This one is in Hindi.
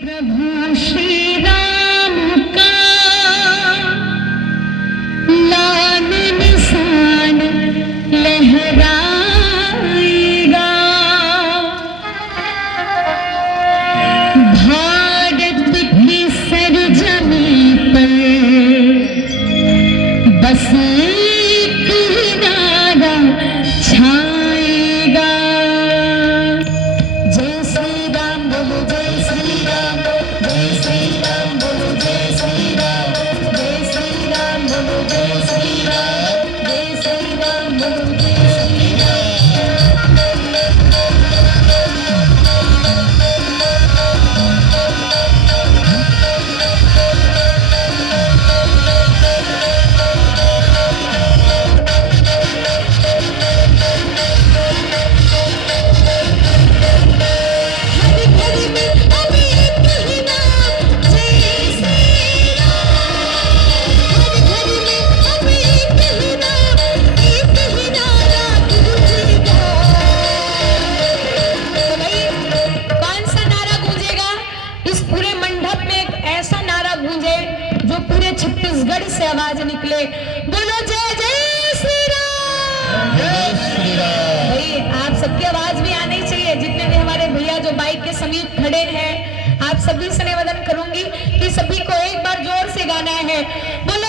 प्रभु श्री राम का लाल निशान लहराएगा, भारत की सरजमी पर बस एक नारा छाएगा। जय श्री राम बोलो, जय श्री राम, जय श्री राम बोलो, जय श्री राम, जय श्री राम बोलो, जय श्री राम, जय श्री राम बोलो, जय श्री राम। छत्तीसगढ़ से आवाज निकले, बोलो जय जय श्री राम, जय श्री राम। भाई आप सबकी आवाज भी आनी चाहिए, जितने भी हमारे भैया जो बाइक के समीप खड़े हैं, आप सभी से निवेदन करूंगी कि सभी को एक बार जोर से गाना है, बोलो